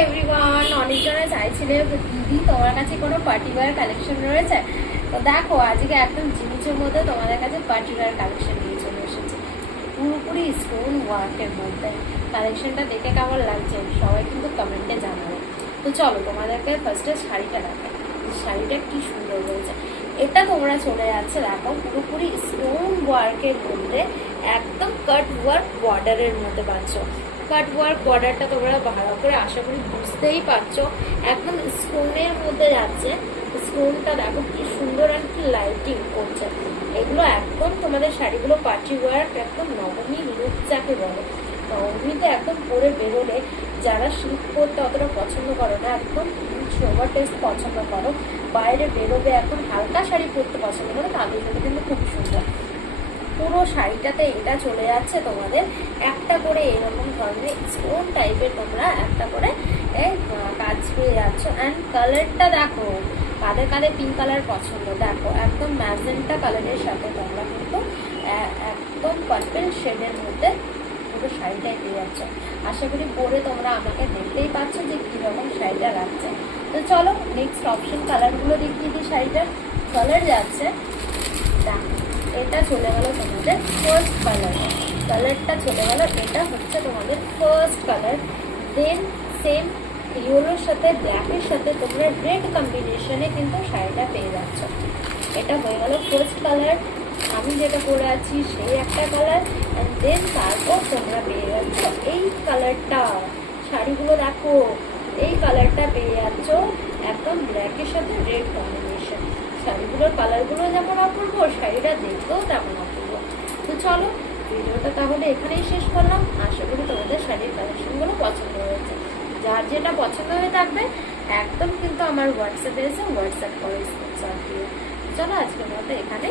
Everyone, অনেকজনে চাইছিলে দিদি তোমার কাছে কোনো পার্টি ওয়্যার কালেকশন রয়েছে। তো দেখো আজকে একদম জিনিসের মধ্যে তোমাদের কাছে পার্টি ওয়্যার কালেকশন নিয়ে চলে এসেছে, পুরোপুরি স্টোন ওয়ার্কের মধ্যে। কালেকশনটা দেখে কেমন লাগছে সবাই কিন্তু কমেন্টে জানাবে। তো চলো তোমাদেরকে ফার্স্টে শাড়িটা দেখাই, শাড়িটা কি সুন্দর হয়েছে। এটা তোমরা চলে যাচ্ছে দেখো পুরোপুরি স্টোন ওয়ার্কের মধ্যে, একদম কাট ওয়ার্ক বর্ডারের মধ্যে পাচ্ছ। কাট ওয়ার্ক বর্ডারটা তোমরা ভালো করে আশা করি বুঝতেই পারছো, একদম স্টোনের মধ্যে যাচ্ছে। স্টোনটা দেখো কি সুন্দর আর কি লাইটিং করছে। এগুলো একদম তোমাদের শাড়িগুলো পার্টি ওয়ার, একদম নবমী লুক যাকে বলে। নবমীতে একদম পরে বেরোলে যারা সিল্ক পরতে অতটা পছন্দ করো না, একদম সোবার টেস্ট পছন্দ করো, বাইরে বেরোবে একদম হালকা শাড়ি পরতে পছন্দ করো, তাদের জন্য কিন্তু খুব সুন্দর। পুরো শাড়িটাতে এটা চলে যাচ্ছে তোমাদের একটা করে এরকম ধরনের স্টোন টাইপের, তোমরা একটা করে কাজ পেয়ে যাচ্ছ। অ্যান্ড কালারটা দেখো, কাদের কাদের পিঙ্ক কালার পছন্দ, দেখো একদম ম্যাজেন্টা কালারের সাথে তোমরা কিন্তু একদম পার্পল শেডের মধ্যে পুরো শাড়িটাই পেয়ে যাচ্ছ। আশা করি পরে তোমরা আমাকে দেখতেই পাচ্ছ যে কীরকম শাড়িটা লাগছে। তো চলো নেক্সট অপশন কালারগুলো দেখিয়ে দিই। শাড়িটার কালার যাচ্ছে দেখো, এটা চলে গেল তোমাদের ফার্স্ট কালার, কালারটা চলে গেল, এটা হচ্ছে তোমাদের ফার্স্ট কালার। দেন সেম ইয়েলোর সাথে ব্ল্যাকের সাথে তোমরা রেড কম্বিনেশনে কিন্তু শাড়িটা পেয়ে যাচ্ছ। এটা হয়ে গেল ফার্স্ট কালার, আমি যেটা পরে আছি সেই একটা কালার। অ্যান্ড দেন তারপর তোমরা পেয়ে যাচ্ছ এই কালারটা, শাড়িগুলো দেখো এই কালারটা পেয়ে যাচ্ছ একদম ব্ল্যাকের সাথে রেড কম্বিনেশন। শাড়িগুলোর কালারগুলো যেমন অপূর্ব, শাড়িটা দেখতেও তেমন অপূর্ব। তো চলো ভিডিওটা তাহলে এখানেই শেষ করলাম। আশা করি তোমাদের শাড়ির কালেকশনগুলো পছন্দ হয়েছে। যার যেটা পছন্দ হয়ে থাকবে একদম কিন্তু আমার হোয়াটসঅ্যাপে এসে হোয়াটসঅ্যাপ করে স্ক্রিনশট দিয়ে। চলো আজকের মতো এখানে